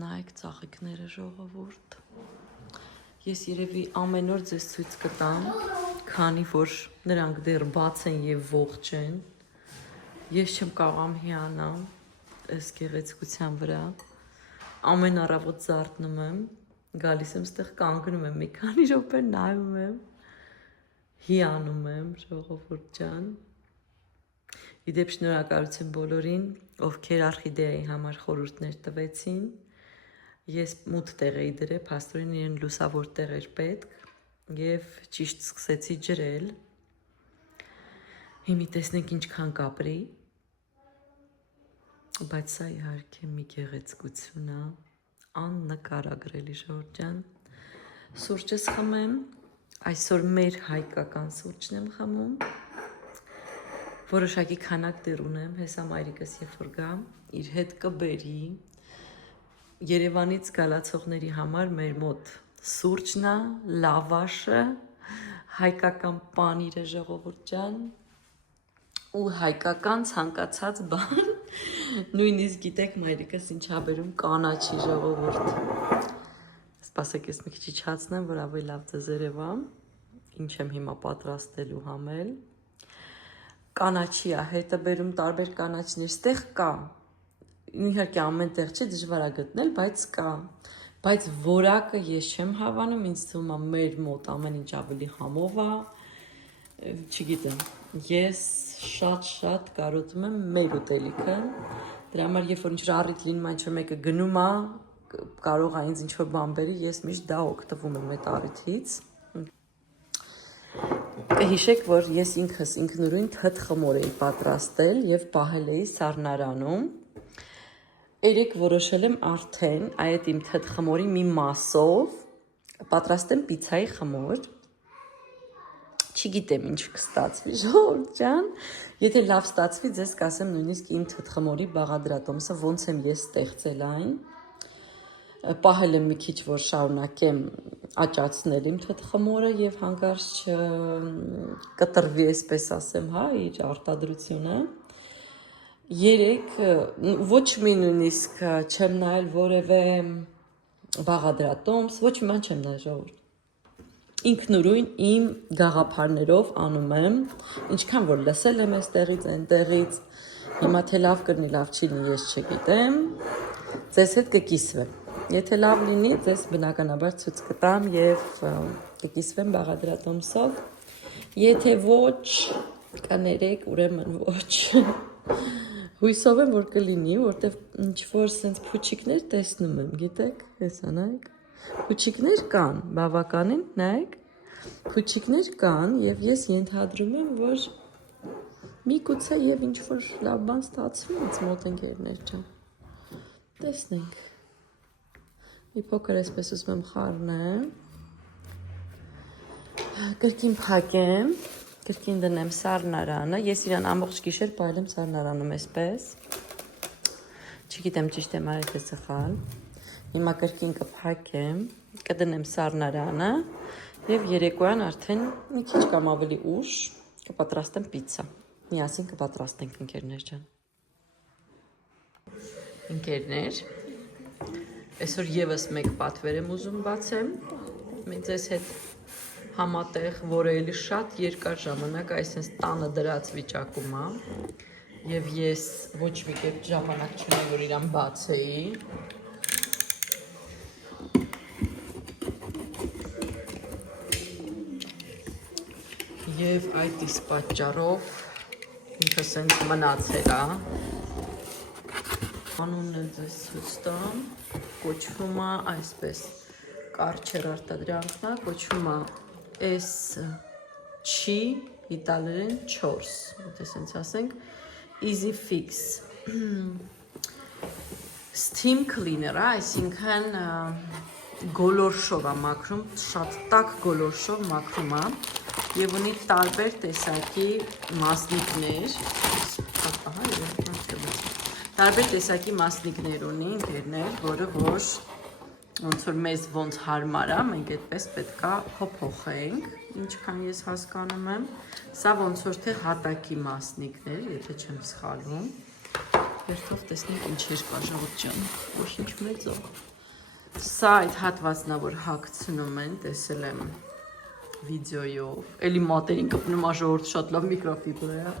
նայեք ծաղիկները ժողովուրդ։ Ես երևի ամեն օր ձեզ ցույց կտամ, քանի որ նրանք դեռ բաց են եւ ողջ են։ Ես չեմ կարողam հիանալ այս գեղեցկության վրա։ Ամեն առավոտ զարթնում եմ, գալիս եմ ստեղ կանգնում եմ, մի քանի րոպե նայում եմ, հիանում եմ, ժողովուրդ ջան։ Իդեպ շնորհակալություն բոլորին, ովքեր օրխիդեայի համար խորհուրդներ տվեցին։ Ես մութ տեղ էի դրել, փաստորեն իրեն լուսավոր տեղ էր պետք եւ ճիշտ սկսեցի ջրել։ Հիմա տեսնենք ինչքան կապրի։ Բայց սա իհարկե մի գեղեցկություն է, աննկարագրելի ժողովուրդ ջան։ Սուրճս խմեմ, այսօր մեր հայկական սուրճն եմ խմում։ Որոշակի քանակ դեռ ունեմ, հեսա մայրիկս երբ որ գա, իր հետ կբերի։ Երևանից գալացողների համար մեր մոտ սուրճն է, լավաշը, հայկական պանիրը ժողովուրդ ջան ու հայկական ցանկացած բան։ Նույնիսկ գիտեք մայրիկս ինչ ա բերում կանաչի ժողովուրդ։ Սպասեք ես մի քիչ իջացնեմ, որ ավելի լավ ձեզ երևա, ինչ եմ հիմա պատրաստելու համել։ Կանաչի է, հետը բերում տարբեր կանաչներ, ստեղ կա, իհարկե ամեն տեղ չի դժվար է գտնել, բայց կա, բայց որակը ես չեմ հավանում, ինձ թվում է մեր մոտ ամեն ինչ ավելի համով է, չգիտեմ, ես շատ կարոտում եմ մեր ուտելիքը, դրա համար երբ որ ինչ-որ առիթ լինում է, ինչ-որ մեկը գնում է, կարող է ինձ ինչ-որ բան բերի, ես միշտ դա օգտվում եմ այդ առիթից։ Կհիշեք, որ ես ինքս ինքնուրույն թթ խմոր էի պատրաստել եւ պահել էի սառնարանում։ Երեք որոշել եմ արդեն այդ իմ թթ խմորի մի մասով պատրաստեմ պիցայի խմոր։ Չգիտեմ ինչ կստացվի, ժողովուրդ ջան։ Եթե լավ ստացվի, ձեզ կասեմ նույնիսկ իմ թթ խմորի բաղադրատոմսը ոնց եմ ես ստեղծել այն։ Պահել եմ մի քիչ, որ շարունակեմ աճացնել իմ թթ խմորը եւ հանկարծ կտրվի, այսպես ասեմ, հա, իր արտադրությունը։ Երեք ոչ մի նույնիսկ չեմ նայել որևէ բաղադրատոմս, ոչ մի բան չեմ նայել ժողովուրդ։ Ինքնուրույն իմ գաղափարներով անում եմ, ինչքան որ լսել եմ այստեղից, այնտեղից, հիմա թե լավ կլինի, լավ չի լինի, ես չգիտեմ, ձեզ հետ կկիսվեմ։ Եթե լավ լինի, ձեզ բնականաբար ցույց կտամ եւ կկիսվեմ բաղադրատոմսով։ Եթե ոչ, կներեք, ուրեմն ոչ։ Հույսով եմ, որ կլինի, որտեվ ինչ-որ սենց փուչիկներ տեսնում եմ, գիտեք, հեսա նայեք։ Փուչիկներ կան, բավականին, նայեք, փուչիկներ կան եւ ես ենթադրում եմ, որ միգուցե եւ ինչ-որ լավ բան ստացվի ինձ մոտ ընկերներ ջան։ Տեսնենք։ Մի փոքր այսպես ուզում եմ խառնեմ։ Կրկին փակեմ, կրկին դնեմ սառնարանը, ես իրան ամբողջ գիշեր պահել եմ սառնարանում այսպես։ Չգիտեմ ճիշտ եմ արել թե սխալ։ Հիմա կրկին կփակեմ, կդնեմ սառնարանը եւ երեկոյան արդեն մի քիչ կամ ավելի ուշ կպատրաստեմ պիցցա։ Միասին կպատրաստենք ընկերներ ջան։ Ընկերներ, այսօր եւս մեկ պատվեր եմ ուզում բացեմ։ Ձեզ հետ համատեղ, որը էլի շատ երկար ժամանակ այսպես տանը դրած վիճակում է եւ ես ոչ մի կերպ ժամանակ չունեի, որ իրան բացեի։ Եվ այդ իսկ պատճառով ինքը սենց մնացել է։ Անունն է ձեզ ցույց տամ, կոչվում է այսպես, կարճ արտադրանքն է, կոչվում է S չի իտալերեն 4, եթե սենց ասենք, Easy Fix Steam Cleaner, այսինքն գոլորշով է մաքրում, շատ տաք գոլորշով մաքրում է եւ ունի տարբեր տեսակի մասնիկներ, տարբեր տեսակի մասնիկներ ունի ընկերներ, որը որ ոնց որ մեզ ոնց հարմար է, մենք այդպես պետք է փոփոխենք, ինչքան ես հասկանում եմ, սա ոնց որ թե հատակի մասնիկներ, եթե չեմ սխալվում, Երթով տեսնենք ինչեր կա ժողովուրդ ջան, ոչ ինչ մեծով։ Սա այդ հատվածն է, որ հագցնում են, տեսել եմ վիդեոյով։ Էլի մատերին կպնում է ժողովուրդ, շատ լավ միկրոֆիբր է։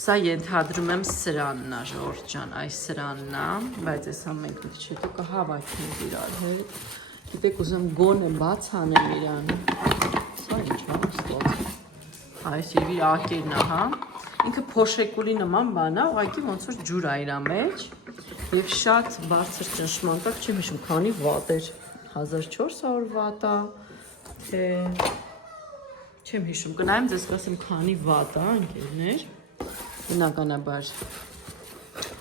Սա ենթադրում եմ սրանն է, ժողովուրդ ջան, այս սրանն է, բայց այս ամենքը քիչ հետո կհավաքենք իրար հետ։ Գիտեք, ուզում գոնե բաց անեմ իրան։ Սա ինչ է, ստոց։ Այս եւ իր ակերն է, հա։ Ինքը փոշեկուլի նման բան է, ուղղակի ոնց որ ջուր է իր մեջ։ Եվ շատ բարձր ճնշման տակ, չեմ հիշում, քանի վատ էր, 1400 վատ է, թե չեմ հիշում, կնայեմ ձեզ կասեմ քանի վատ է, ընկերներ, բնականաբար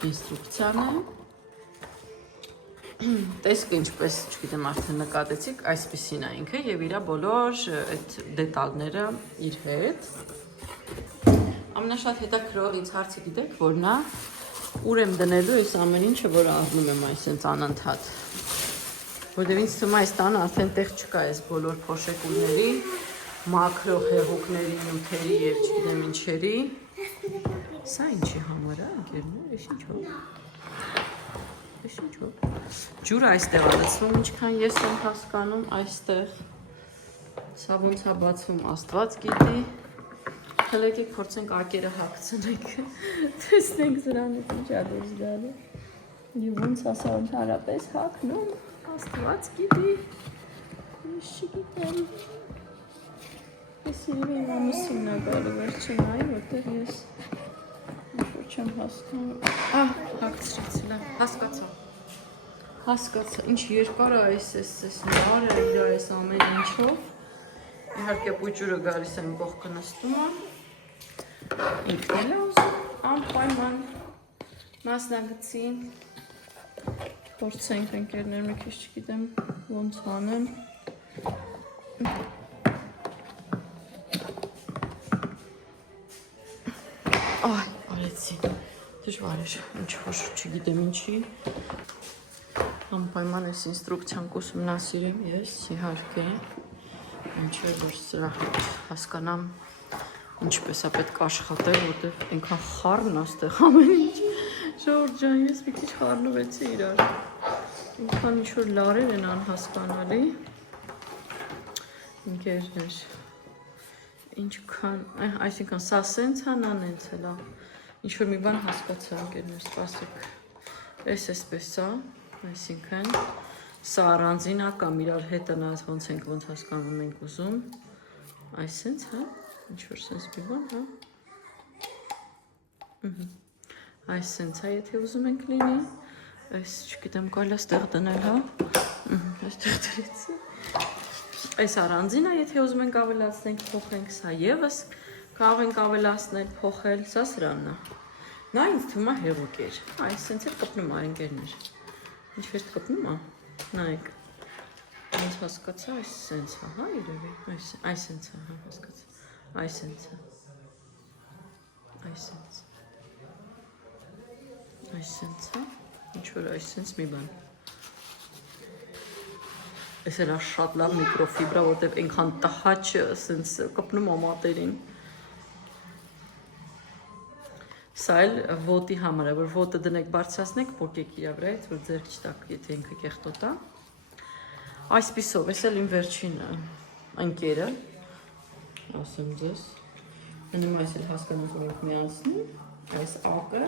ինստրուկցիան է, տեսք ինչպես, չգիտեմ, արդեն նկատեցիք, այսպիսին է ինքը և իրա բոլոր այդ դետալները իր հետ, ամենաշատ հետաքրքրող ինձ հարցը գիտեք, որ նա ուր եմ դնելու այս ամեն ինչը, որ առնում եմ այսենց անընդհատ։ Որտև ինձ թվում է այս տանը արդեն տեղ չկա այս բոլոր փոշեկուլների, մակրո հեղուկների, նյութերի եւ չգիտեմ ինչերի։ Սա ինչի համար է, ընկերներ, էս ինչո՞։ Էս ինչո՞։ Ջուրը այստեղ է լցվում, ինչքան ես եմ հասկանում, այստեղ։ Սա ոնց է բացվում, Աստված գիտի։ Եկեք փորձենք ակերը հագցնենք, տեսնենք սրանից ինչ է դուրս գալու։ Եվ ոնց ասա ընդհանրապես հագնում, Աստված գիտի, ես չգիտեմ։ Ես իմ ամուսինն է գալու վերջին այ, որտեղ ես ինչ-որ չեմ հասկանում։ Հագցրեցի, լավ, հասկացա, ինչ երկար է այս նարը իր այս ամեն ինչով։ Իհարկե պուջուրը գալիս եմ կողքը նստում է։ Ինքն էլ է ուզում, անպայման մասնագծին փորձենք ընկերներ մի քիչ չգիտեմ ոնց անեմ։ Այ, արեցի, դժվար էր, ինչ-որ չգիտեմ ինչի։ Անպայման այս ինստրուկցիան կուսումնասիրեմ ես, իհարկե, ինչեր որ սրա հետ հասկանամ ինչպես է պետք աշխատել, որտեղ այնքան խառն է ստեղ ամեն ինչ։ Ժողովուրդ ջան, ես մի քիչ խառնվեցի իրար։ Այնքան ինչ-որ լարեր են անհասկանալի։ Ընկերներ։ Ինչքան, այսինքն սա սենց է, նա նենց է, լավ։ Ինչ-որ մի բան հասկացա, ընկերներ, սպասեք։ Էսպես է, այսինքն սա առանձին է կամ իրար հետը նայած ոնց հասկանում ենք ուզում։ Այսենց, հա։ Ինչ-որ սենց մի բան, հա։ Այս սենց է, եթե ուզում ենք լինի, այս չգիտեմ կայլ է ստեղ դնել, հա, այստեղ դրեցի, այս առանձին է, եթե ուզում ենք ավելացնենք, փոխենք, սա եվս կարող ենք ավելացնել, փոխել, սա սրանն է, նա ինձ թվում է հեղուկ էր, այս սենց էր կպնում է, ընկերներ, ինչ վերդ կպնում է, նայեք, ոնց հասկացա, այս սենց է, հա, իրևի, այս սենց է, հա, հասկացա, այս սենց է, այս սենց է, այս սենց է, ինչ-որ այս սենց մի բան, ես էլ շատ լավ միկրոֆիբրա, որտև ենքան տհաճ սենց կպնում ամատերին, սա էլ ոտի համար է, որ ոտը դնեք բարձրացնեք, պոկեք իրա վրայից, որ ձերք չտակ, եթե ինքը կեղտոտ է, այսպիսով, ես էլ իմ վերջին ընկերը, ասեմ ձեզ, ննում այս էլ հասկանոց, որ ենք միացնում, այս ակը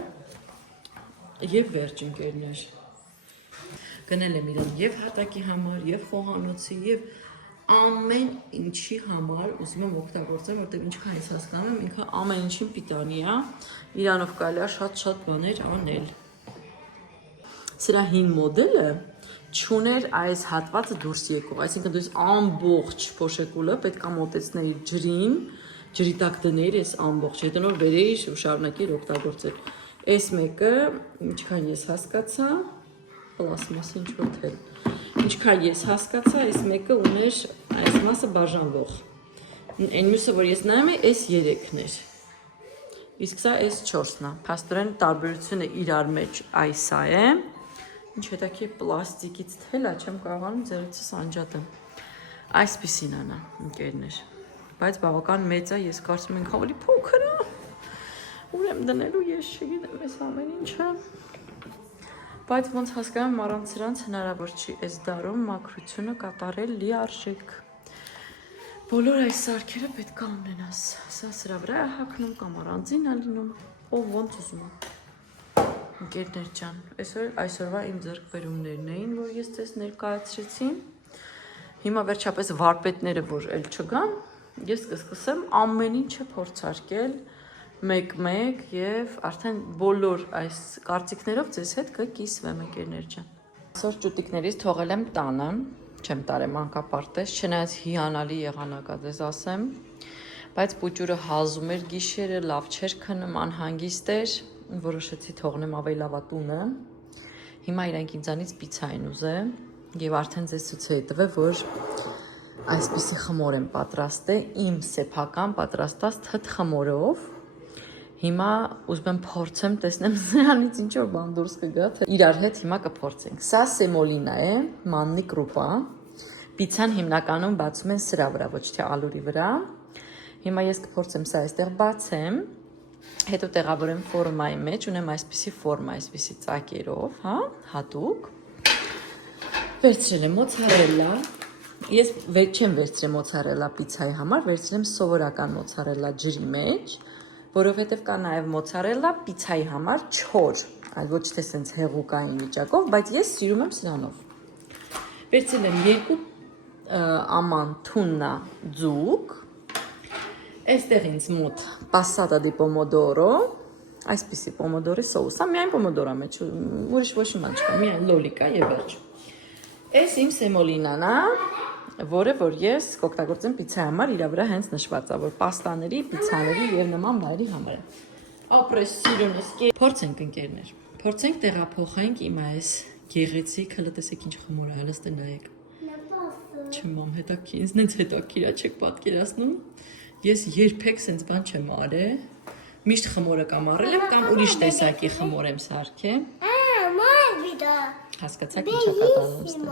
և վերջ ընկերներ, գնել եմ իրան և հատակի համար, և խոհանոցի, և ամեն ինչի համար ուզում եմ օգտագործեմ, որտեղ ինչքան ես հասկանում եմ, ինքը ամեն ինչին պիտանի է, իրանով կարելի է շատ բաներ անել։ Սրա հին մոդելը չուներ այս հատվածը դուրս եկող, այսինքն դուք ամբողջ փոշեկուլը պետք է մոտեցնել ջրին, ջրի տակ դներ ես ամբողջ, հետո նոր բերեիր ու շարունակեիր օգտագործել։ Այս մեկը, ինչքան ես հասկացա, պլաստմասի ինչ-որ թել։ Ինչքան ես հասկացա, այս մեկը ուներ այս մասը բաժանվող։ Այն մյուսը, որ ես նայում եմ, այս 3-ն էր։ Իսկ սա այս 4-ն է։ Փաստորեն տարբերությունը իրար մեջ այսա է։ Ինչ հետաքրքիր պլաստիկից թել է, չեմ կարողանում ձեռիցս անջատեմ։ Այսպիսին է նա, ընկերներ։ Բայց բավական մեծ է, ես կարծում եմ ավելի փոքր է։ Ուր եմ դնելու ես չգիտեմ այս ամեն ինչը։ Բայց ոնց հասկանում առանց սրանց հնարավոր չի այս դարում մաքրությունը կատարել լիարժեք։ Բոլոր այս սարքերը պետք է ունենաս։ Սա սրա վրա է հագնում կամ առանձին է լինում, ով ոնց ուզում է։ Ընկերներ ջան, այսօրվա իմ ձեռքբերումներն էին, որ ես ձեզ ներկայացրեցի։ Հիմա վերջապես վարպետները, որ էլ չգան, ես կսկսեմ ամեն ինչը փորձարկել մեկ-մեկ եւ արդեն բոլոր այս կարծիքներով ձեզ հետ կկիսվեմ ընկերներ ջան։ Այսօր ճուտիկներից թողել եմ տանը, չեմ տարել մանկապարտեզ, չնայած հիանալի եղանակ է ձեզ ասեմ, բայց պուճուրը հազում էր գիշերը, լավ չէր քնում, անհանգիստ էր, որոշեցի թողնեմ ավելի լավա տունը։ Հիմա իրենք ինձանից պիցա են ուզել եւ արդեն ձեզ ցույց էի տվել, որ այսպիսի խմոր եմ պատրաստել իմ սեփական պատրաստած թթ խմորով։ Հիմա ուզում եմ փորձեմ, տեսնեմ սրանից ինչ որ բան դուրս կգա, թե իրար հետ հիմա կփորձենք։ Սա սեմոլինա է, մաննի կրուպա։ Պիցան հիմնականում բացում են սրա վրա, ոչ թե ալուրի վրա։ Հիմա ես կփորձեմ սա այստեղ բացեմ, հետո տեղավորեմ ֆորմայի մեջ, ունեմ այսպիսի ֆորմա, այսպիսի ծակերով, հա, հատուկ։ Վերցրել եմ մոցարելլա։ Ես չեմ վերցրել մոցարելլա պիցայի համար, վերցրել եմ սովորական մոցարելլա ջրի մեջ, որովհետև կա նաև մոցարելլա պիցայի համար չոր, այլ ոչ թե սենց հեղուկային վիճակով, բայց ես սիրում եմ սրանով։ Վերցրել եմ 2 աման թուննա ձուկ, այստեղ ինձ մոտ passata di pomodoro, այսպիսի պոմոդորի սոուս, միայն պոմոդորա մեջ, ուրիշ ոչ մի բան չկա, միայն լոլիկա եւ վերջ։ Այս իմ սեմոլինան է, որը որ ես կօգտագործեմ պիցայի համար, իր վրա հենց նշված է, որ պաստաների, պիցաների եւ նման բաների համար է։ Ապրես սիրունս, փորձենք ընկերներ։ Փորձենք տեղափոխենք իմ այս գեղեցիկ, հələ տեսեք ինչ խմոր է, հələ ստե նայեք։ Չմամ հետաքրքիր, ինձ հետաքրքիր է, չեք պատկերացնում։ Ես երբեք սենց բան չեմ արել։ Միշտ խմորը կամ առել եմ կամ ուրիշ տեսակի խմոր եմ սարքել։ Հասկացաք ինչա կատարվում ստե։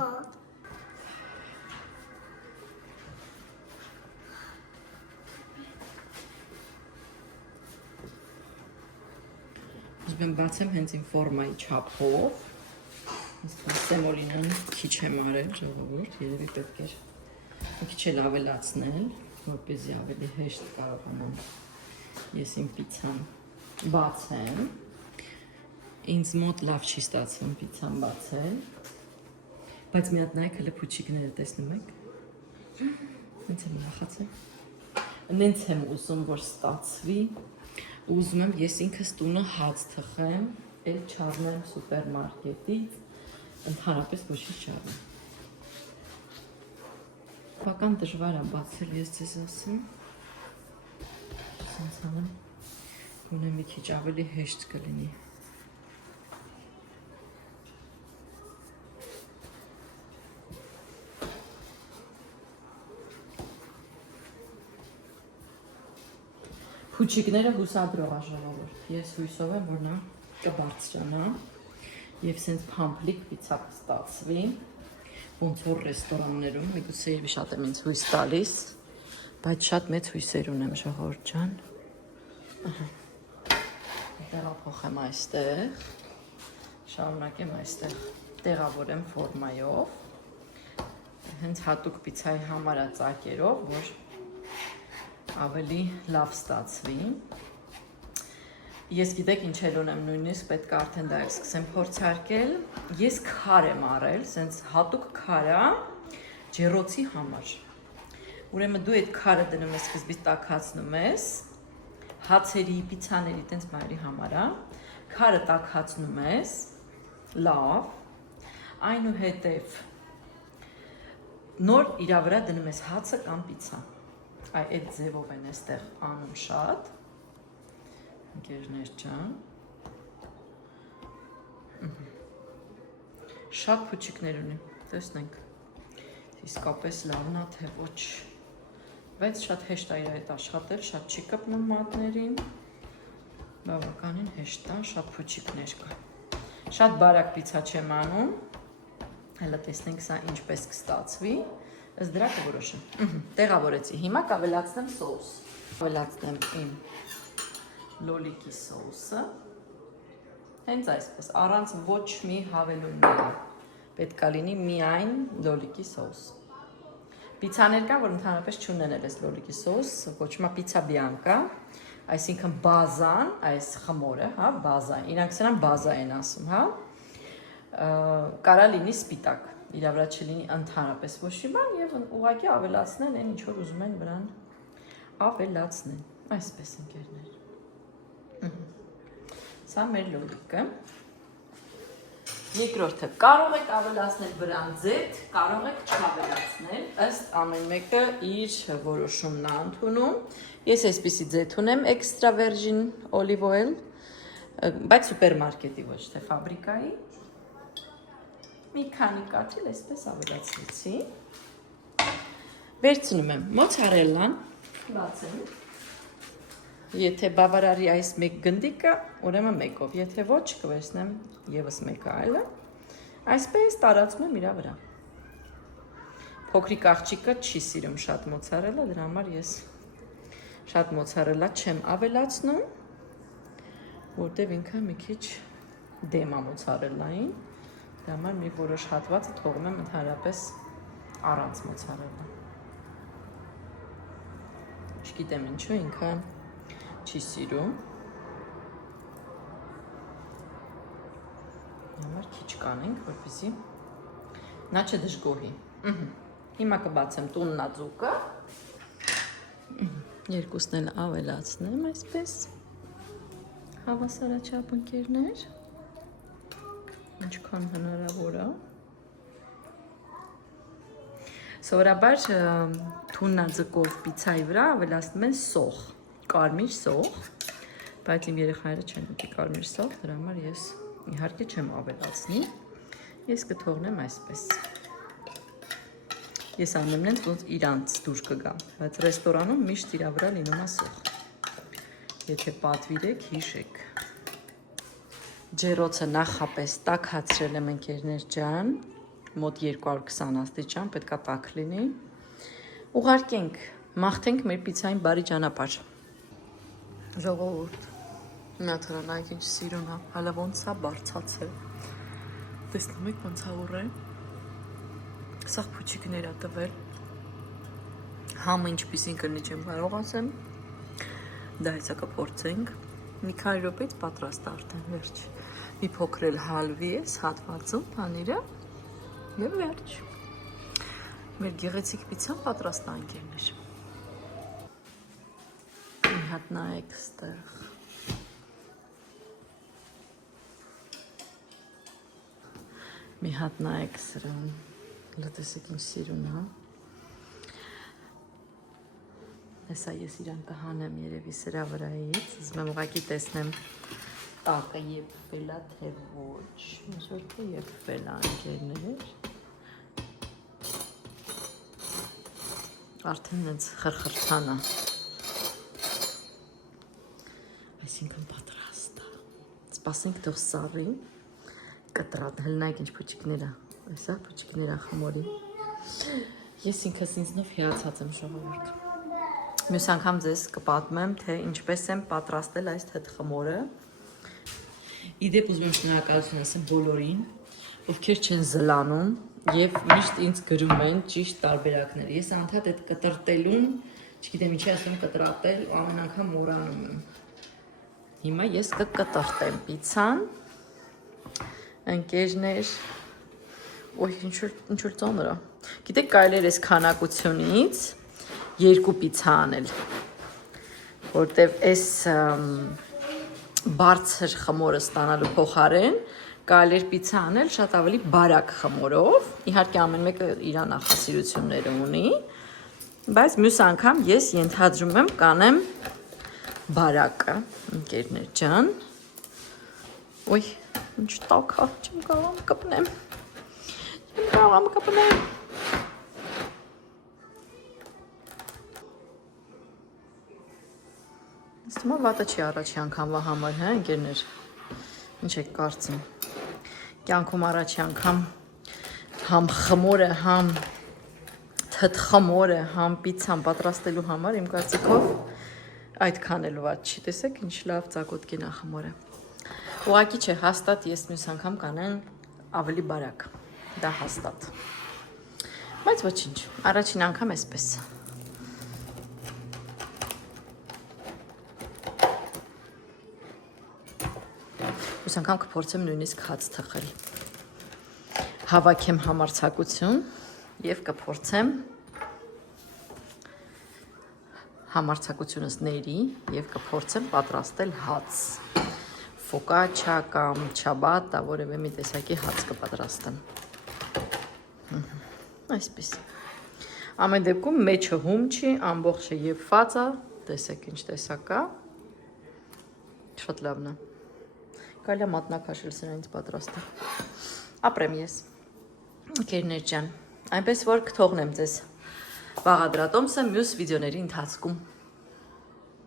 Ուզում եմ բացեմ հենց իմ ֆորմայի չափով։ Սեմոլինան քիչ եմ արել, ժողովուրդ, երևի պետք էր մի քիչ էլ ավելացնել, որպեսզի ավելի հեշտ կարողանամ ես իմ պիցան բացեմ։ Ինձ մոտ լավ չի ստացվում պիցան բացել, բայց մի հատ նայեք հələ փուչիկները տեսնում եք։ Ինձ եմ ուրախացել։ Նենց եմ ուզում, որ ստացվի։ Ուզում եմ ես ինքս տունը հաց թխեմ, էլ չառնեմ սուպերմարկետից, ընդհանրապես ոչինչ չառնեմ։ Բավական դժվար է բացել, ես ձեզ ասեմ։ Սենց անեմ, գոնե մի քիչ ավելի հեշտ կլինի։ Փուչիկները հուսադրող է ժողովուրդ, ես հույսով եմ, որ նա կբարձրանա և սենց փամփլիկ պիցա կստացվի, ոնց որ ռեստորաններում, միգուցե շատ եմ ինձ հույս տալիս, բայց շատ մեծ հույսեր ունեմ ժողովուրդ ջան։ Տեղափոխեմ այստեղ, շարունակեմ այստեղ, տեղավորեմ ֆորմայով, հենց հատուկ պիցայի համար է ծակերով, որ ավելի լավ ստացվի։ Ես գիտեք ինչ էլ ունեմ, նույնիսկ պետք է արդեն դա սկսեմ փորձարկել։ Ես քար եմ առել, սենց հատուկ քարա ջեռոցի համար։ Ուրեմն դու այդ քարը դնում ես սկզբից տաքացնում ես, հացերի, պիցաների տենց մայրի համար է, քարը տաքացնում ես, լավ, այնուհետև նոր իրա վրա դնում ես հացը կամ պիցան։ Այդ ձևով են այստեղ անում շատ, ընկերներ ջան, շատ փուչիկներ ունի, տեսնենք, իսկապես լավն է թե ոչ, բայց շատ հեշտ է իր այդ աշխատել, շատ չի կպնում մատներին, բավականին հեշտ է, շատ փուչիկներ կա, շատ բարակ պիցա չեմ անում, հələ տեսնենք սա ինչպես կստացվի, ըստ դրա կորոշեմ։ Տեղավորեցի։ Հիմա կավելացնեմ սոուս։ Ավելացնեմ իմ լոլիկի սոուսը։ Հենց այսպես, առանց ոչ մի հավելումների։ Պետք է լինի միայն լոլիկի սոուս։ Պիցաներ կան, որ ընդհանրապես չունեն այս լոլիկի սոուս, կոչվում է պիցա բիանկա, այսինքն բազան, այս խմորը, հա, բազա, իրանք սրան բազա են ասում, հա, կարա լինի սպիտակ, իր վրա չլինի ընդհանրապես ոչ մի բան եւ ուղղակի ավելացնեն այն ինչ որ ուզում են վրան ավելացնեն, այսպես ընկերներ։ Սա մեր լոլիկը։ Երկրորդը կարող եք ավելացնել վրան ձեթ, կարող եք չավելացնել, ըստ ամեն մեկը իր որոշումն է ընդունում։ Ես այսպիսի ձեթ ունեմ extra virgin olive oil, բայց սուպերմարկետի ոչ թե ֆաբրիկայի։ Մի քանի կաթիլ այսպես ավելացրեցի։ Վերցնում եմ մոցարելլան, բացեմ։ Եթե բավարարի այս մեկ գնդիկը, ուրեմն մեկով, եթե ոչ, կվերցնեմ եւս մեկը այլը, այսպես տարածում եմ իրա վրա։ Փոքրիկ աղջիկը չի սիրում շատ մոցարելա, դրա համար ես շատ մոցարելա չեմ ավելացնում, որտեւ ինքը մի քիչ դեմ է մոցարելային, դրա համար մի որոշ հատվածը թողում եմ ընդհանրապես առանց մոցարելա։ Չգիտեմ ինչու ինքը չի սիրում։ Համար քիչ կանենք, որպեսզի նա չդժգոհի։ Հիմա կբացեմ տուննա ձուկը։ Երկուսն էլ ավելացնեմ այսպես։ Հավասարաչափ ընկերներ։ Ինչքան հնարավոր է։ Սովորաբար տուննա ձկով պիցայի վրա ավելացնում են սոխ, կարմիր սոխ, բայց իմ երեխաները չեն ուտի կարմիր սոխ, դրա համար ես իհարկե չեմ ավելացնի, ես կթողնեմ այսպես։ Ես անում եմ ոնց իրանց դուր կգա, բայց ռեստորանում միշտ իրա վրա լինում է սոխ։ Եթե պատվիրեք, հիշեք։ Ջերոցը նախապես տաքացրել եմ ընկերներ ջան, մոտ 220 աստիճան, պետք է տաք լինի։ Ուղարկենք, մաղթենք մեր պիցային բարի ճանապարհ։ Ժողովուրդ, նա թրալայք ինչ սիրուն է, հալա ոնց է բարձացել։ Տեսնում եք ոնց է ուռել։ Սաղ փուչիկներ է տվել։ Համը ինչպիսին կլինի չեմ կարող ասեմ։ Դա հեսա կփորձենք։ Մի քանի րոպեից պատրաստ է արդեն, վերջ։ Մի փոքր էլ հալվի ես հատվածում, պանիրը եւ վերջ։ Մեր գեղեցիկ պիցան պատրաստ է ընկերներ։ Մի հատ նայեք ստեղ։ Մի հատ նայեք սրան, լտեսեք ինչ սիրուն է։ Հեսա ես իրան կհանեմ երևի սրա վրայից, ուզում եմ ուղղակի տեսնեմ տակը եփվել է թե ոչ, ոնց որ թե եփվել է ընկերներ։ Արդեն ինձ խրխրթան է։ Այսինքն պատրաստ է։ Սպասենք թող սառի, կտրատ, հլնայք ինչ փուչիկներ է, այսա փուչիկներ է խմորի։ Ես ինքս ինձնով հիացած եմ ժողովուրդ։ Մյուս անգամ ձեզ կպատմեմ, թե ինչպես եմ պատրաստել այս թթխմորը։ Իդեպ ուզում եմ շնորհակալություն ասեմ բոլորին, ովքեր չեն զլանում եւ միշտ ինձ գրում են ճիշտ տարբերակներ։ Ես անդադ այդ կտրտելուն, չգիտեմ ինչի ասում կտրատել, ամեն անգամ մոռանում եմ։ Հիմա ես կկտրտեմ պիցան։ Ընկերներ, ոյ ինչ որ ծանր է։ Գիտեք, կարելի է այս քանակությունից երկու պիցա անել, որտեվ այս բարձր խմորը ստանալու փոխարեն կարելի է պիցա անել շատ ավելի բարակ խմորով, իհարկե ամեն մեկը իր նախասիրությունները ունի, բայց մյուս անգամ ես ենթադրում եմ կանեմ բարակը, ընկերներ ջան։ Ոյ, ինչ տաք է, չեմ կարող կպնեմ։ Չեմ կարող կպնեմ։ Ստումա վատը չի առաջի անգամվա համար, հա, ընկերներ, ինչ եք կարծում, կյանքում առաջի անգամ համ խմորը, համ թթխմորը, համ պիցան պատրաստելու համար, իմ կարծիքով այդքան էլ վատ չի, տեսեք ինչ լավ ծակոտկին է խմորը, Ուղղակի չէ, հաստատ ես մյուս անգամ կանեմ ավելի բարակ, դա հաստատ, բայց ոչինչ, առաջին անգամ էսպես։ Մյուս անգամ կփորձեմ նույնիսկ հաց թխել, հավաքեմ համարձակություն և կփորձեմ համարձակությունս ների և կփորձեմ պատրաստել հաց, ֆոկաչա կամ չաբատա, որևէ մի տեսակի հաց կպատրաստեմ, այսպես, ամեն դեպքում մեջը հում չի, ամբողջը եփված է, տեսեք ինչ տեսակ է, շատ լավն է, կարելի է մատնաքաշել սրանից պատրաստել, ապրեմ ես, ընկերներ ջան, այնպես որ կթողնեմ ձեզ Բաղադրատոմսը մյուս վիդեոների ընթացքում։